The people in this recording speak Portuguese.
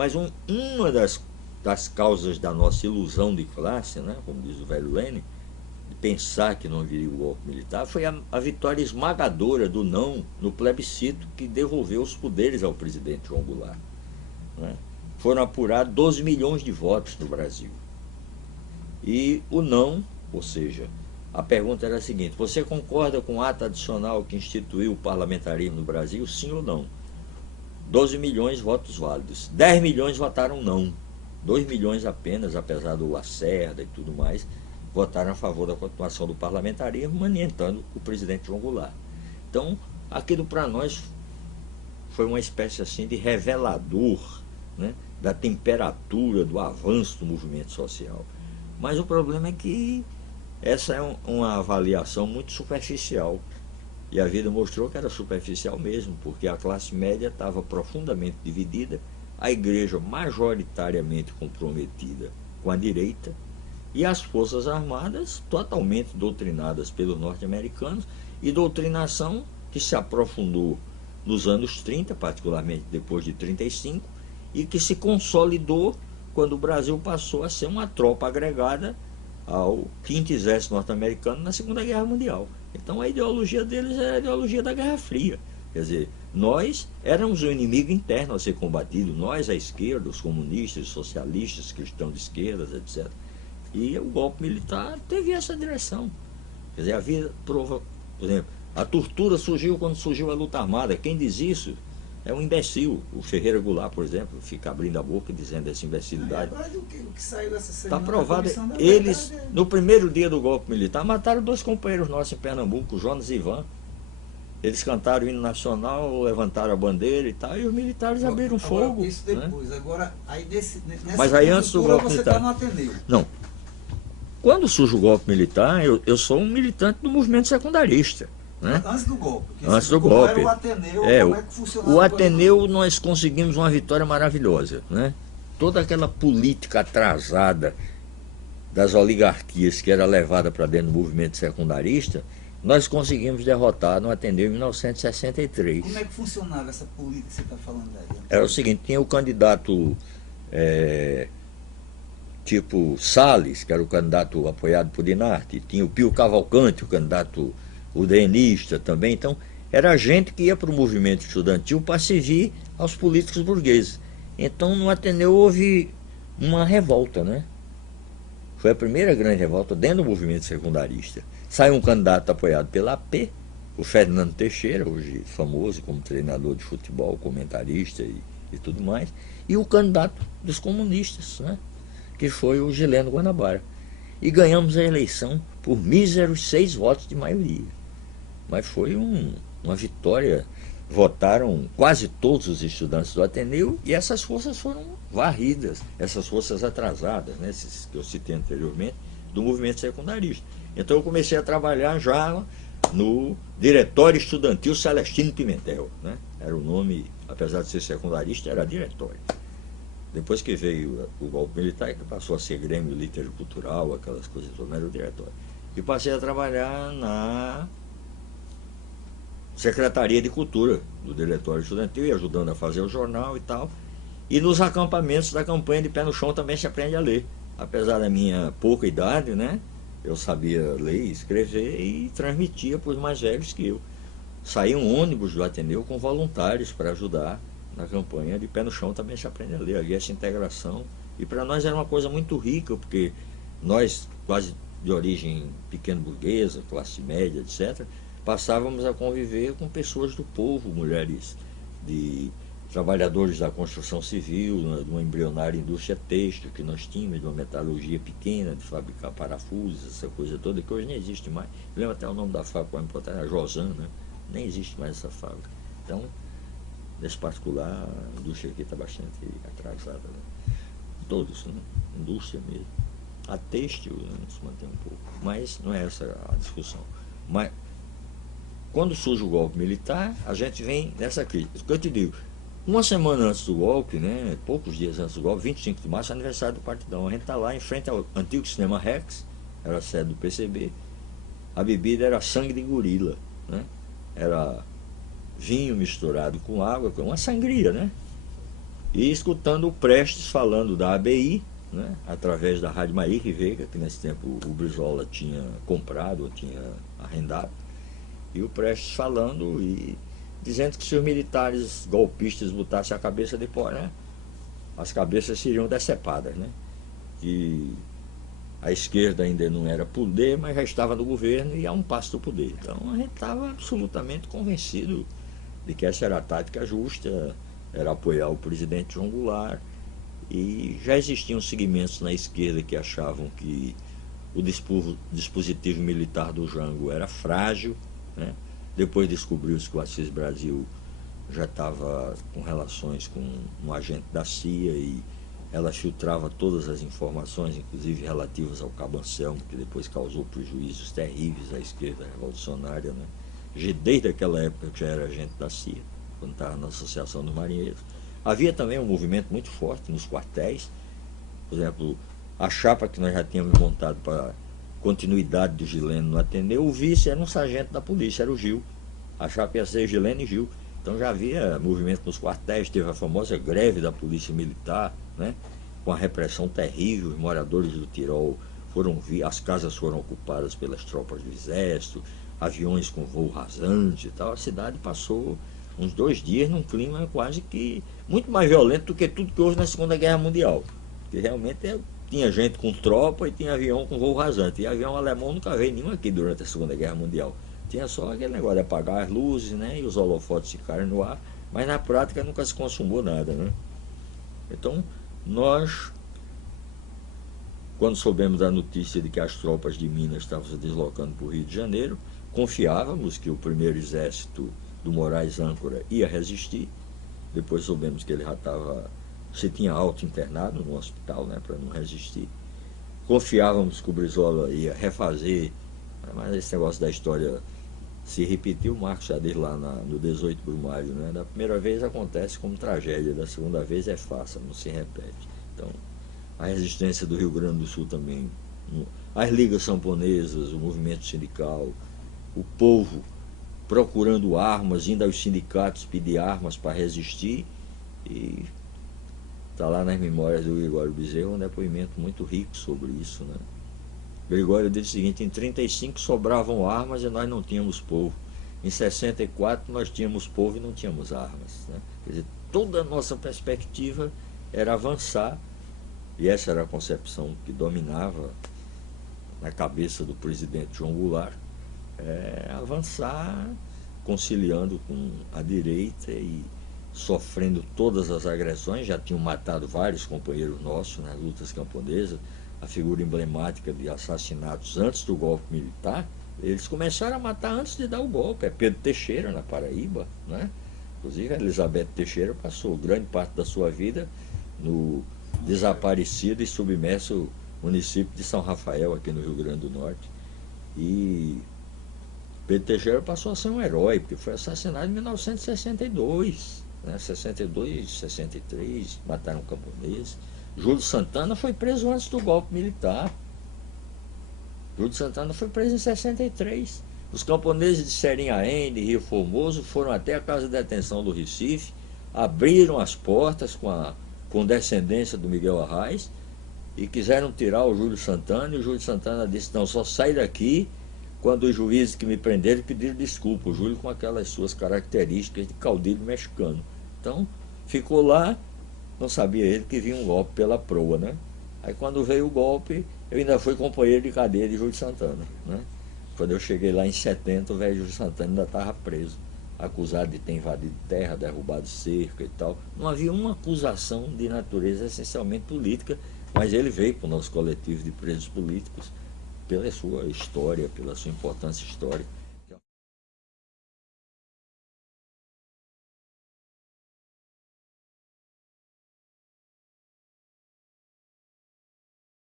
Mas uma das causas da nossa ilusão de classe, né, como diz o velho Lenin, de pensar que não viria o golpe militar, foi a vitória esmagadora do não no plebiscito que devolveu os poderes ao presidente João Goulart. Né? Foram apurados 12 milhões de votos no Brasil. E o não, ou seja, a pergunta era a seguinte: você concorda com o ato adicional que instituiu o parlamentarismo no Brasil, sim ou não? 12 milhões votos válidos. 10 milhões votaram não. 2 milhões apenas, apesar do Lacerda e tudo mais, votaram a favor da continuação do parlamentarismo, manientando o presidente João Goulart. Então, aquilo para nós foi uma espécie assim de revelador, né, da temperatura, do avanço do movimento social. Mas o problema é que essa é uma avaliação muito superficial. E a vida mostrou que era superficial mesmo, porque a classe média estava profundamente dividida, a igreja majoritariamente comprometida com a direita e as forças armadas totalmente doutrinadas pelos norte-americanos, e doutrinação que se aprofundou nos anos 30, particularmente depois de 35, e que se consolidou quando o Brasil passou a ser uma tropa agregada ao 5º Exército norte-americano na Segunda Guerra Mundial. Então a ideologia deles era a ideologia da Guerra Fria. Quer dizer, nós éramos o inimigo interno a ser combatido, nós, a esquerda, os comunistas, os socialistas, cristãos de esquerdas, etc. E o golpe militar teve essa direção. Quer dizer, a vida prova, por exemplo, a tortura surgiu quando surgiu a luta armada. Quem diz isso é um imbecil. O Ferreira Goulart, por exemplo, fica abrindo a boca dizendo essa imbecilidade. O que saiu essa semana? Está provado. Eles, no primeiro dia do golpe militar, mataram 2 companheiros nossos em Pernambuco, Jonas e Ivan. Eles cantaram o hino nacional, levantaram a bandeira e tal, e os militares abriram fogo. Isso depois. Né? Agora, aí nessa mas aí antes do golpe militar. Você está no Ateneu. Não. Quando surge o golpe militar, eu sou um militante do movimento secundarista. Né? Antes do golpe. Antes do golpe. Era o Ateneu, como é que funcionava? O Ateneu nós conseguimos uma vitória maravilhosa. Né? Toda aquela política atrasada das oligarquias que era levada para dentro do movimento secundarista, nós conseguimos derrotar no Ateneu em 1963. Como é que funcionava essa política que você está falando aí? Era o seguinte: tinha o candidato tipo Salles, que era o candidato apoiado por Dinarte, tinha o Pio Cavalcante, o candidato udenista também. Então era gente que ia para o movimento estudantil para servir aos políticos burgueses. Então no Ateneu houve uma revolta, né? Foi a primeira grande revolta dentro do movimento secundarista. Saiu um candidato apoiado pela AP, o Fernando Teixeira, hoje famoso como treinador de futebol, comentarista e tudo mais, e o candidato dos comunistas, né? Que foi o Gileno Guanabara. E ganhamos a eleição por míseros 6 votos de maioria. Mas foi uma vitória. Votaram quase todos os estudantes do Ateneu, e essas forças foram varridas, essas forças atrasadas, né, esses que eu citei anteriormente, do movimento secundarista. Então eu comecei a trabalhar já no Diretório Estudantil Celestino Pimentel. Né? Era o nome, apesar de ser secundarista, era diretório. Depois que veio o golpe militar, que passou a ser Grêmio Literario Cultural, aquelas coisas todas, era o diretório. E passei a trabalhar na Secretaria de Cultura do Diretório Estudantil, e ajudando a fazer o jornal e tal. E nos acampamentos da campanha de Pé no Chão também se aprende a ler. Apesar da minha pouca idade, né? Eu sabia ler e escrever e transmitia para os mais velhos que eu. Saía um ônibus do Ateneu com voluntários para ajudar na campanha de Pé no Chão também se aprende a ler. Havia essa integração. E para nós era uma coisa muito rica, porque nós, quase de origem pequeno burguesa, classe média, etc., passávamos a conviver com pessoas do povo, mulheres de trabalhadores da construção civil, de uma embrionária indústria têxtil que nós tínhamos, de uma metalurgia pequena, de fabricar parafusos, essa coisa toda, que hoje não existe mais. Eu lembro até o nome da fábrica, era Josan, né? Nem existe mais essa fábrica. Então, nesse particular, a indústria aqui está bastante atrasada. Né? Todos, né? Indústria mesmo. A têxtil, né, se mantém um pouco, mas não é essa a discussão. Mas quando surge o golpe militar, a gente vem nessa crise. O que eu te digo, uma semana antes do golpe, né, poucos dias antes do golpe, 25 de março, aniversário do Partidão, a gente está lá em frente ao antigo Cinema Rex, era a sede do PCB, a bebida era sangue de gorila, né? Era vinho misturado com água, uma sangria, né? e escutando o Prestes falando da ABI, né, através da Rádio Maíque Veiga, que nesse tempo o Brizola tinha comprado, ou tinha arrendado, e o Prestes falando e dizendo que se os militares golpistas botassem a cabeça de fora, né, as cabeças seriam decepadas, né? Que a esquerda ainda não era poder, mas já estava no governo e a um passo do poder. Então a gente estava absolutamente convencido de que essa era a tática justa, era apoiar o presidente João Goulart. E já existiam segmentos na esquerda que achavam que o dispositivo militar do Jango era frágil, né? Depois descobriu-se que o Assis Brasil já estava com relações com um agente da CIA e ela filtrava todas as informações, inclusive relativas ao Cabo Anselmo, que depois causou prejuízos terríveis à esquerda revolucionária, né? Desde aquela época que já era agente da CIA, quando estava na Associação dos Marinheiros. Havia também um movimento muito forte nos quartéis. Por exemplo, a chapa que nós já tínhamos montado para continuidade do Gileno no Ateneu, o vice era um sargento da polícia, era o Gil. A chapa ia ser Gileno e Gil. Então já havia movimento nos quartéis, teve a famosa greve da polícia militar, né, com a repressão terrível. Os moradores do Tirol as casas foram ocupadas pelas tropas do exército, aviões com voo rasante e tal. A cidade passou uns 2 dias num clima quase que muito mais violento do que tudo que houve na Segunda Guerra Mundial. Porque realmente tinha gente com tropa e tinha avião com voo rasante. E avião alemão nunca veio nenhum aqui durante a Segunda Guerra Mundial. Tinha só aquele negócio de apagar as luzes, né, e os holofotes ficarem no ar, mas na prática nunca se consumou nada, né? Então, nós, quando soubemos da notícia de que as tropas de Minas estavam se deslocando para o Rio de Janeiro, confiávamos que o primeiro exército do Moraes Âncora ia resistir. Depois soubemos que ele já se tinha auto-internado no hospital, né, para não resistir. Confiávamos que o Brizola ia refazer, mas esse negócio da história se repetiu. O Marcos já diz lá no 18 de maio, né? Da primeira vez acontece como tragédia, da segunda vez é fácil, não se repete. Então, a resistência do Rio Grande do Sul também, as ligas camponesas, o movimento sindical, o povo procurando armas, indo aos sindicatos pedir armas para resistir. E está lá nas memórias do Gregório Bezerra um depoimento muito rico sobre isso, né? Gregório disse o seguinte: em 1935 sobravam armas e nós não tínhamos povo. Em 64 nós tínhamos povo e não tínhamos armas, né? Quer dizer, toda a nossa perspectiva era avançar, e essa era a concepção que dominava na cabeça do presidente João Goulart, avançar conciliando com a direita e sofrendo todas as agressões. Já tinham matado vários companheiros nossos nas lutas camponesas. A figura emblemática de assassinatos antes do golpe militar, eles começaram a matar antes de dar o golpe. É Pedro Teixeira, na Paraíba, né? Inclusive a Elizabeth Teixeira passou grande parte da sua vida no desaparecido e submerso município de São Rafael, aqui no Rio Grande do Norte. E Pedro Teixeira passou a ser um herói, porque foi assassinado em 1962, né? 62, 63, mataram um camponês. Júlio Santana foi preso antes do golpe militar. Júlio Santana foi preso em 63. Os camponeses de Serinhaém, de Rio Formoso, foram até a casa de detenção do Recife, abriram as portas com a condescendência do Miguel Arraes e quiseram tirar o Júlio Santana, e o Júlio Santana disse: não, só sai daqui quando os juízes que me prenderam pediram desculpa. O Júlio com aquelas suas características de caudilho mexicano. Então, ficou lá. Não sabia ele que vinha um golpe pela proa, né? Aí quando veio o golpe, eu ainda fui companheiro de cadeia de Júlio Santana, né? Quando eu cheguei lá em 70, o velho Júlio Santana ainda estava preso, acusado de ter invadido terra, derrubado cerca e tal. Não havia uma acusação de natureza essencialmente política, mas ele veio para o nosso coletivo de presos políticos pela sua história, pela sua importância histórica.